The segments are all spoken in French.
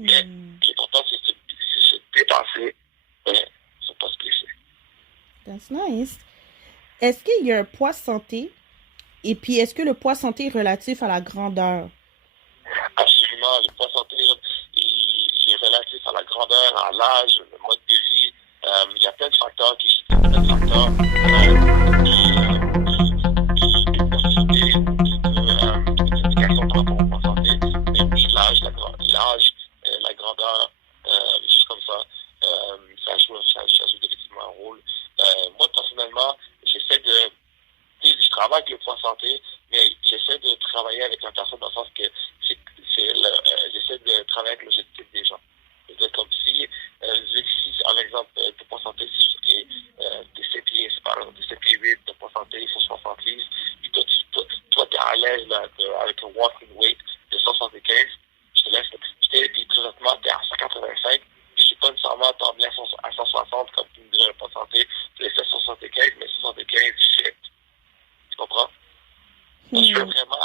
Mais l'important, c'est se dépasser, mais faut pas se blesser. That's nice. Est-ce qu'il y a un poids santé? Et puis, est-ce que le poids santé est relatif à la grandeur? Absolument, le poids santé, il est relatif à la grandeur, à l'âge, le mode de vie. Il y a plein de facteurs plein de facteurs qui peuvent citer, des indications par rapport au poids santé. Mais oui, l'âge, la grandeur, des choses comme ça, ça joue effectivement un rôle. Moi, personnellement, j'essaie de je travaille avec le poids santé, mais j'essaie de travailler avec la personne dans le sens que j'essaie de travailler avec l'objectif des gens. C'est comme si en exemple, de poids santé, si de 7 pieds, c'est par exemple de 7 pieds 8 de poids santé, il faut 60 livres, puis toi, t'es à l'aise là, avec un walking weight de 175, je te laisse, puis présentement, t'es à 185, puis je suis pas nécessairement t'emmener à 160 comme tu me dirais le poids santé, je laisse à 75, mais 75, shit. Tu comprends? Je veux vraiment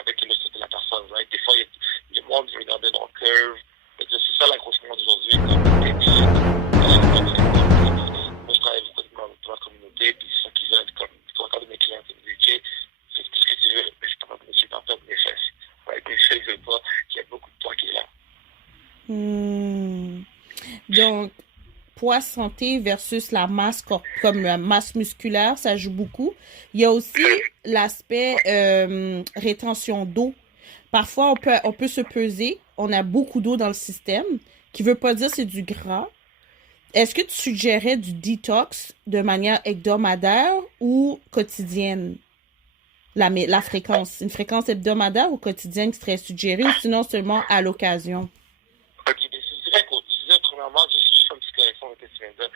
avec le style de la personne. Right? Des fois, il y a monde qui veut regarder dans le curve. C'est ça la grosse monde d'aujourd'hui. Moi, je travaille beaucoup dans la communauté, puis ceux qui veulent, comme, tu regardes mes clients, tu me dis, OK, c'est tout ce que tu veux, mais je suis pas capable de me suivre en mes fesses. Right? Mes fesses, je veux pas, il y a beaucoup de poids qui est là. Hmm. Donc, poids santé versus la masse comme la masse musculaire, ça joue beaucoup. Il y a aussi l'aspect rétention d'eau. Parfois, on peut se peser, on a beaucoup d'eau dans le système, qui veut pas dire c'est du gras. Est-ce que tu suggérais du détox de manière hebdomadaire ou quotidienne? La fréquence. Une fréquence hebdomadaire ou quotidienne qui serait suggérée ou sinon seulement à l'occasion? OK, mais je dirais, premièrement, juste une petite correction de ce que tu viens de dire.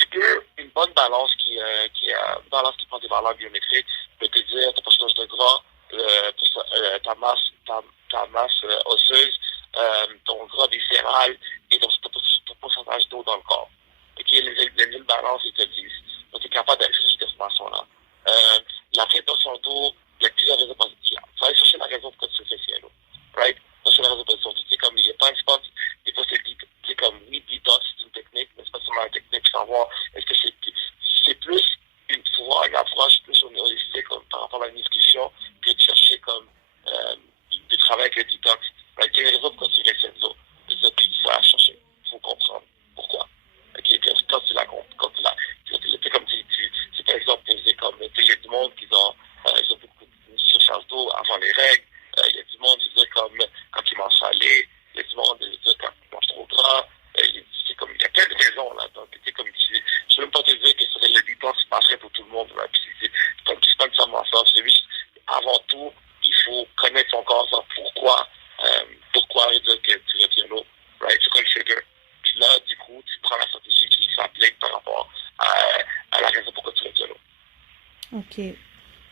Tu peux, une bonne balance une balance qui prend des valeurs biométriques, peut te dire ton pourcentage de gras, ta masse osseuse, ton gras viscéral et ton pourcentage d'eau dans le corps. OK, les mille balances, ils te le disent. Donc, tu es capable d'aller chercher cette information-là. La rétention d'eau, il y a plusieurs raisons. Il faut aller chercher la raison pourquoi tu fais cielo. Right? Chercher la raison pourquoi tu fais comme il n'y a pas un spot, des fois c'est comme oui, detox, c'est une technique, mais c'est pas seulement une technique, savoir est-ce que c'est plus une approche plus holistique par rapport à la nutrition que de chercher comme de travailler avec le detox. Right? Il y a une raison pourquoi tu fais cielo. C'est ça qu'il faut chercher. Il faut comprendre pourquoi. OK, puis quand tu la quand tu la c'est comme si par exemple c'est comme il y a du monde qui ils ont beaucoup de surcharge d'eau avant les règles, il y a du monde qui dit comme quand ils mangent salé, il y a du monde qui dit quand ils mangent trop gras, c'est comme il y a plein de raisons là, donc c'est comme je ne peux même pas te dire que c'est le dépense qui passerait pour tout le monde, right? C'est pas nécessairement ça, c'est juste avant tout il faut connaître son corps, savoir pourquoi il dit que tu retires l'eau, right? C'est quoi le trigger. Puis là, du coup, tu prends la stratégie qui s'applique par rapport à la raison pourquoi tu retires l'eau. OK.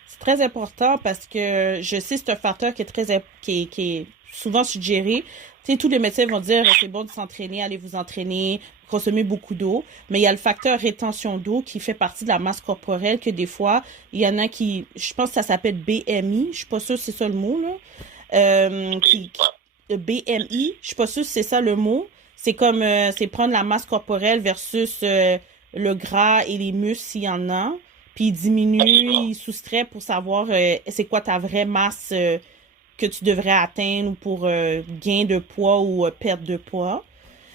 C'est très important parce que je sais que c'est un facteur qui est qui est souvent suggéré. Tu sais, tous les médecins vont dire c'est bon de s'entraîner, allez vous entraîner, consommer beaucoup d'eau. Mais il y a le facteur rétention d'eau qui fait partie de la masse corporelle que des fois, il y en a qui, je pense que ça s'appelle BMI, je suis pas sûre si c'est ça le mot, là. BMI, je suis pas sûre si c'est ça le mot. C'est comme, c'est prendre la masse corporelle versus le gras et les muscles s'il y en a. Puis il diminue, il soustrait pour savoir c'est quoi ta vraie masse que tu devrais atteindre pour gain de poids ou perte de poids.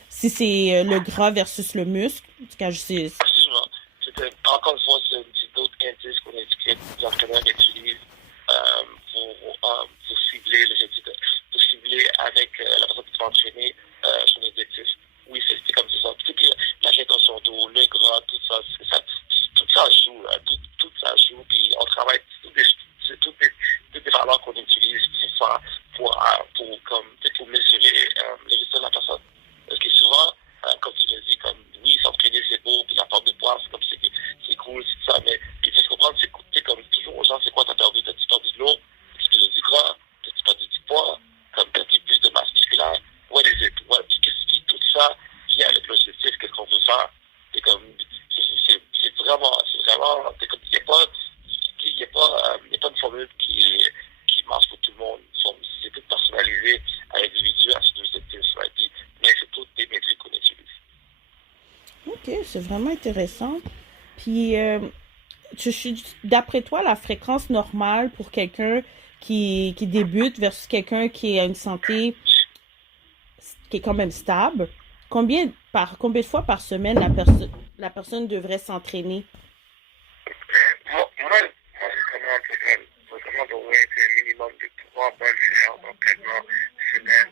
Si c'est le gras versus le muscle, en tout cas, je sais. Absolument. Encore une fois, c'est d'autres indices qu'on éduquait, les entraîneurs utilisent pour cibler l'objectif, pour cibler avec la personne qui va entraîner son objectif. Oui, c'est comme ça. Toute la rétention d'eau, le gras, tout ça joue. Tout ça joue. Puis on travaille toutes les valeurs qu'on utilise pour mesurer les résultats de la personne. Parce que souvent, comme tu l'as dit, comme oui, s'entraîner c'est beau, puis la perte de poids, c'est cool, c'est ça, mais il faut se comprendre, c'est comme toujours aux gens, c'est quoi, t'as-tu perdu de l'eau, t'as-tu perdu du gras, t'as-tu perdu du poids, comme t'as-tu plus de masse musculaire, what is it, qu'est-ce qui, tout ça, qui est avec l'objectif, qu'est-ce qu'on veut faire, c'est comme, c'est vraiment, c'est comme, il y a pas une formule qui marche pour tout le monde, c'est tout personnalisé à l'individu, à ce OK, c'est vraiment intéressant. Puis, d'après toi, la fréquence normale pour quelqu'un qui débute versus quelqu'un qui a une santé qui est quand même stable, combien de fois par semaine la personne devrait s'entraîner? Moi, c'est vraiment d'au moins un minimum de 3 bonnes séances d'entraînement semaine.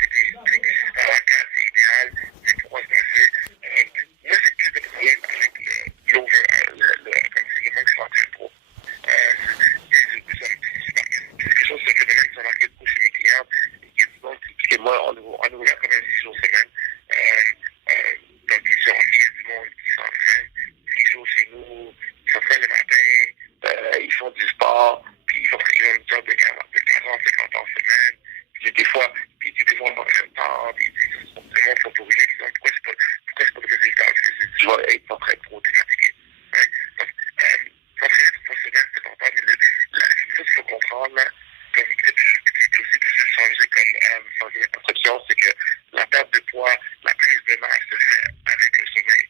C'est pas la case, c'est idéal, mais 3 c'est assez. Moi, j'ai plus de problèmes avec l'over, comme si le monde s'entraîne trop. C'est quelque chose, c'est un phénomène qui s'est marqué beaucoup chez mes clients. Il y a du monde qui est moi en ouvert quand même 6 jours semaine. Donc, ils ont du monde qui s'entraîne 6 jours chez nous, ils s'entraînent le matin, ils font du sport, puis ils ont une job de 40, 50 heures semaine. Puis des fois, on s'entraîne tard, puis tout le monde sont pour lui, pourquoi c'est pas de résultat? Parce que je vais être s'entraîne trop, t'es fatigué. Ouais. Donc, s'entraîner 3 semaines, c'est pas mais la chose qu'il faut comprendre, là, comme puis aussi que je veux changer comme changer la perception, c'est que la perte de poids, la prise de masse se fait avec le sommeil.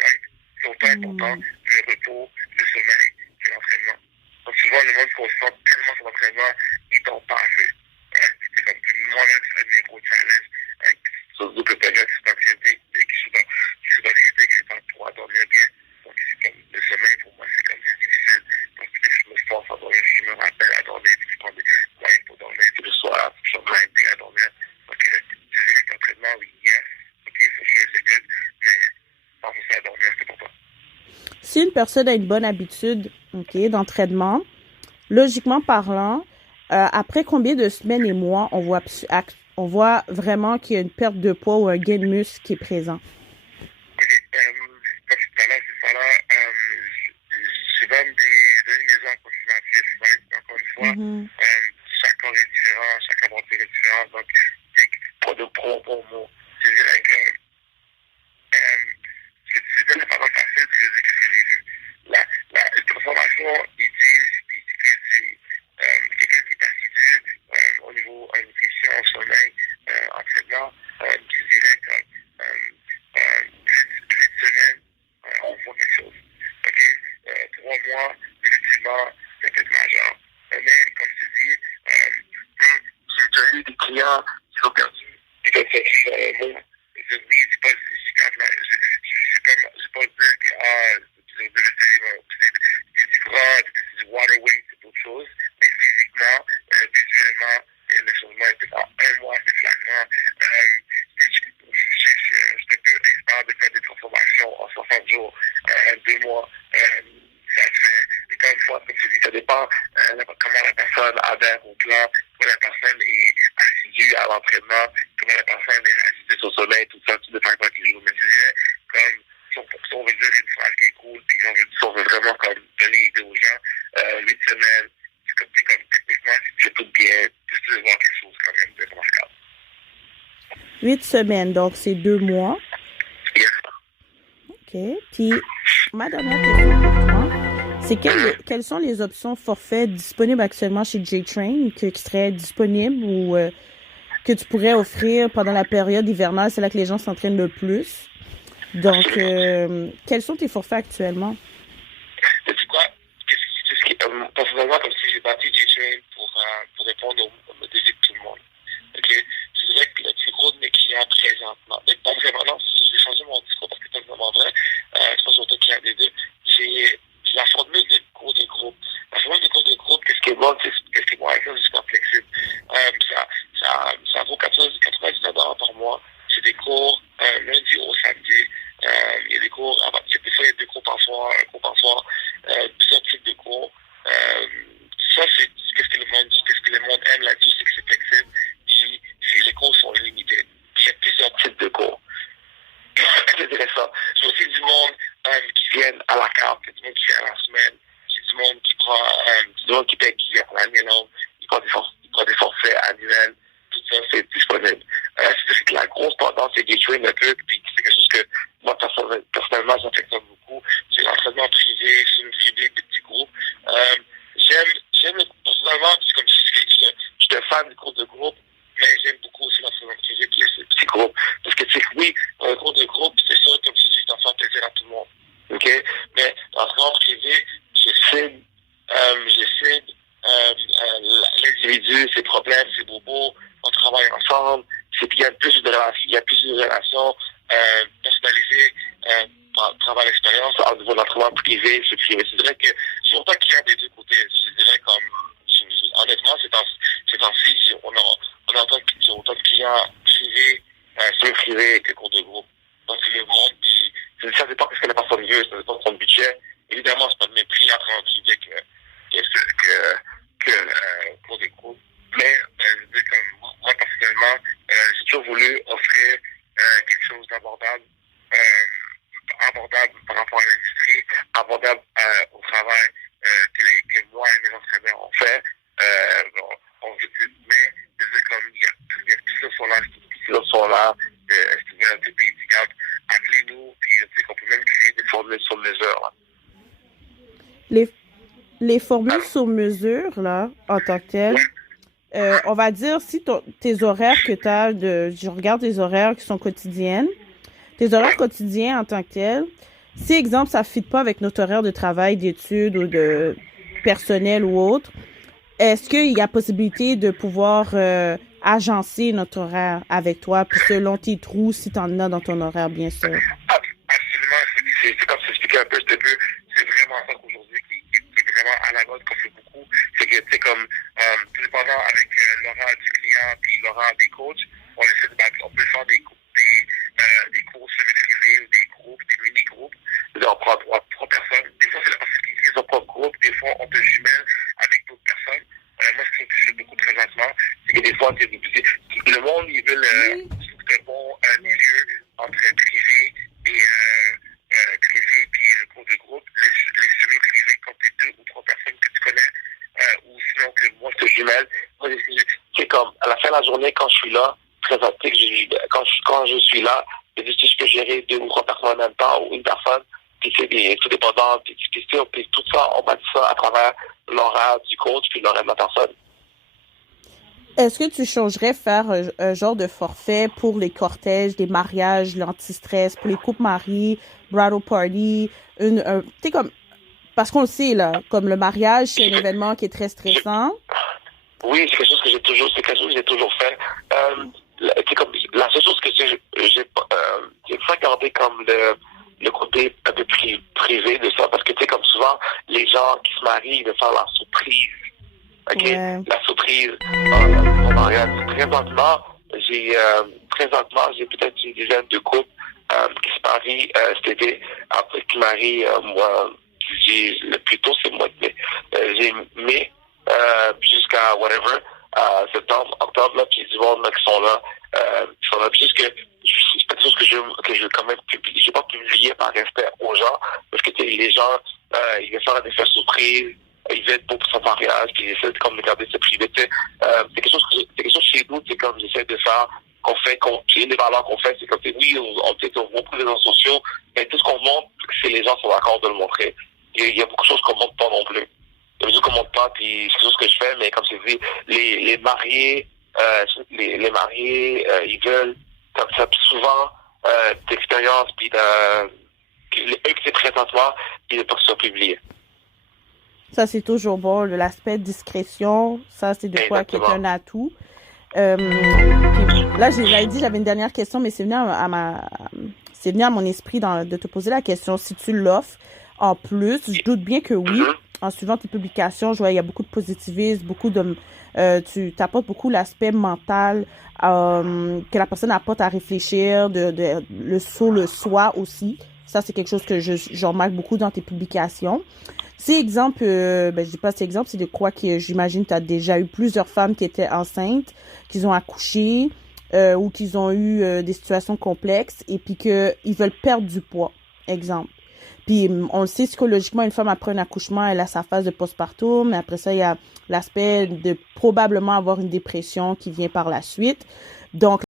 Right? C'est autant important le repos, le sommeil que l'entraînement. Donc souvent, le monde concentre tellement sur l'entraînement, il dort pas assez. C'est comme moi-même, c'est un de mes gros challenges avec sur d'autres périodes qui sont anxiété, qui sont d'anxiété, qui sont pour dormir bien. Donc c'est comme le sommeil, pour moi, c'est comme c'est difficile. Donc je me force à dormir, je me rappelle à dormir, je prends des moyens pour dormir, puis le soir, je me rappelle à dormir. Donc je dirais que l'entraînement, oui, yes, ok, c'est good, mais penser à dormir, c'est pas. Si une personne a une bonne habitude, OK, d'entraînement, logiquement parlant, après combien de semaines et mois on voit vraiment qu'il y a une perte de poids ou un gain de muscle qui est présent? Comme tout à l'heure, c'est ça là. Je donne des maisons approximatives, right? Encore une fois, chaque corps est différent, chaque aventure est différente, donc c'est pas de propos mots. Je dirais que je donne la parole facile, puis je dis qu'est-ce que j'ai vu. La transformation, ils disent que c'est quelqu'un qui est assidu au niveau nutrition, sommeil, entraînement. Je dirais que 8 semaines, on voit quelque chose. OK? 3 mois, effectivement, c'est peut-être majeur. Mais, comme je te dis, j'ai déjà eu des clients qui ont perdu et qui ont fait un mot. Je dis pas, je pas dire que c'est du gras, c'est du water weight, c'est autre chose. Mais physiquement, visuellement, le changement était en 1 mois, c'est flagrant. J'étais peu expert de faire des transformations en 60 jours, 2 mois. Ça fait, encore une fois, comme je dis, ça dépend comment la personne adhère au plan, comment la personne est assidue à l'entraînement, comment la personne est assidue sur le sommeil, tout ça, tout de facteurs qui jouent. Mais je dirais, comme, si on veut dire une phrase qui est cool, puis si on veut vraiment comme donner l'idée aux gens, 8 semaines, c'est comme techniquement, si tu fais tout bien, tu veux voir quelque chose quand même de remarquable. 8 semaines, donc c'est 2 mois. Yes. OK. Puis, ma dernière question pour toi, c'est quelles sont les options forfaits disponibles actuellement chez J-Train qui seraient disponibles ou que tu pourrais offrir pendant la période hivernale? C'est là que les gens s'entraînent le plus. Donc, quels sont tes forfaits actuellement? C'est quoi? Personnellement, comme si j'ai bâti J-Train pour répondre aux défis de tout le monde. OK? Je dirais que le plus gros de mes clients présentement, mais pas vraiment, non, j'ai changé mon discours parce que c'est pas vraiment vrai. Je pense que j'ai client des deux. J'ai la formule de cours de groupe. La formule de cours de groupe, qu'est-ce qui est bon, qu'est-ce qui est bon avec ça, c'est super flexible. Ça vaut 99 $ par mois. C'est des cours lundi au samedi. Il y a des cours, des fois il y a 2 cours par soir, un cours par soir, plusieurs types de cours. Ça, c'est qu'est-ce que le monde aime là-dessus, c'est que c'est flexible. Puis les cours sont limités. Puis il y a plusieurs types de cours. Je dirais ça. J'ai aussi du monde qui viennent à la carte, du monde qui vient à la semaine, j'ai du monde qui paye qui vient pour l'année longue, il prend des forfaits annuels, tout ça c'est disponible. C'est que la grosse tendance c'est des trains un peu, puis c'est quelque chose que moi personnellement j'affectionne beaucoup. C'est l'entraînement privé, c'est une privée, des petits groupes. J'aime personnellement, c'est comme si je suis un fan du cours de groupe, mais j'aime beaucoup aussi l'entraînement privé et les petits groupes. Parce que tu sais que oui, dans le cours de groupe, c'est sûr ensemble. Il y a plus de relations personnalisées par travail l'expérience au niveau de l'entraînement privé, c'est privé. C'est vrai que c'est autant qu'il y a des deux côtés. Je dirais honnêtement, c'est temps-ci, on a autant de clients privés, semi-privés que cours de groupe. Donc, c'est le monde, puis ça dépend de ce que la personne veut, ça dépend de son budget. Évidemment, c'est pas de mes prix à prendre privé que cours de groupe. Mais, je veux dire que moi, personnellement, j'ai toujours voulu offrir quelque chose d'abordable, par rapport à l'industrie, abordable au travail que moi et mes entraîneurs ont fait. Mais je veux dire, comme il y a tous ceux qui sont là, Steven, puis regarde, appelez-nous, puis tu sais qu'on peut même créer des formules sur mesure. Les formules sur mesure, là, en tant que telles, on va dire, si tes horaires que tu as, je regarde tes horaires qui sont quotidiennes, tes horaires quotidiens en tant que tels, si, exemple, ça ne fit pas avec notre horaire de travail, d'études ou de personnel ou autre, est-ce qu'il y a possibilité de pouvoir agencer notre horaire avec toi, puis selon tes trous, si tu en as dans ton horaire, bien sûr? Absolument. C'est comme j'expliquais un peu au début, c'est vraiment ça qu'aujourd'hui qui est vraiment à la mode, qu'on fait beaucoup. C'est que, tu sais, comme, tout dépendant avec l'horaire du client puis l'horaire des coachs, on peut faire des cours semi-privés ou des groupes, des mini-groupes. On prend trois personnes. Des fois, c'est la personne qui fait son propre groupe. Des fois, on peut jumelle avec d'autres personnes. Moi, ce que je fais beaucoup présentement, c'est que des fois, le monde, ils veulent un bon milieu entre privé et privé puis cours de groupe. Les semi-privés, quand tu es 2 ou 3 personnes que tu connais, ou sinon que moi, je te jumelle. Moi, c'est comme, à la fin de la journée, quand je suis là, quand je suis là, je peux gérer 2 ou 3 personnes en même temps, ou une personne, puis c'est tout dépendant, puis tout ça, on bâtit ça à travers l'horaire du coach, puis l'horaire de la personne. Est-ce que tu changerais faire un genre de forfait pour les cortèges, des mariages, l'anti-stress, pour les couples mariés, bridal party, tu sais, comme, parce qu'on le sait, là, comme le mariage, c'est un événement qui est très stressant. Oui, c'est quelque chose que j'ai toujours fait. Comme, la seule chose que j'ai pas gardé comme le côté un peu privé de ça, parce que tu sais, comme souvent, les gens qui se marient, ils veulent faire la surprise. OK? Ouais. La surprise au mariage. Présentement, j'ai peut-être une dizaine de couples qui se marient cet été. Après qui marient, moi, le plus tôt, c'est le mois de mai. J'ai mai jusqu'à whatever, septembre, octobre, là, puis du monde qui sont là. Puis juste que c'est pas des choses que je veux quand même publier. Je vais pas publier par respect aux gens, parce que les gens, ils veulent faire des fêtes surprises, ils veulent être beaux pour son mariage, puis ils essaient de comme de garder ça privé. C'est quelque chose chez nous, c'est comme j'essaie de faire, les valeurs qu'on fait, c'est comme, oui, on montre les réseaux sociaux, mais tout ce qu'on montre, c'est les gens sont d'accord de le montrer. Il y a beaucoup de choses qu'on montre pas non plus. Il y a des choses qu'on montre pas, puis c'est ce que je fais, mais comme je dis, les mariés, ils veulent, comme ça, souvent, d'expérience, puis eux qui c'est présentement, ils ne peuvent pas que ça publié. Ça, c'est toujours bon. L'aspect discrétion, ça, c'est de quoi qui est un atout. Là, j'avais une dernière question, mais c'est venu à mon esprit de te poser la question. Si tu l'offres en plus, je doute bien que oui. En suivant tes publications, je vois il y a beaucoup de positivisme, tu t'apportes beaucoup l'aspect mental que la personne apporte à réfléchir, sur le soi aussi. Ça, c'est quelque chose que je remarque beaucoup dans tes publications. C'est exemple, je dis pas cet exemple, c'est de quoi que j'imagine tu as déjà eu plusieurs femmes qui étaient enceintes, qui ont accouché ou qui ont eu des situations complexes et puis qu'ils veulent perdre du poids, exemple. Puis on le sait, psychologiquement, une femme après un accouchement, elle a sa phase de postpartum, mais après ça, il y a l'aspect de probablement avoir une dépression qui vient par la suite. Donc,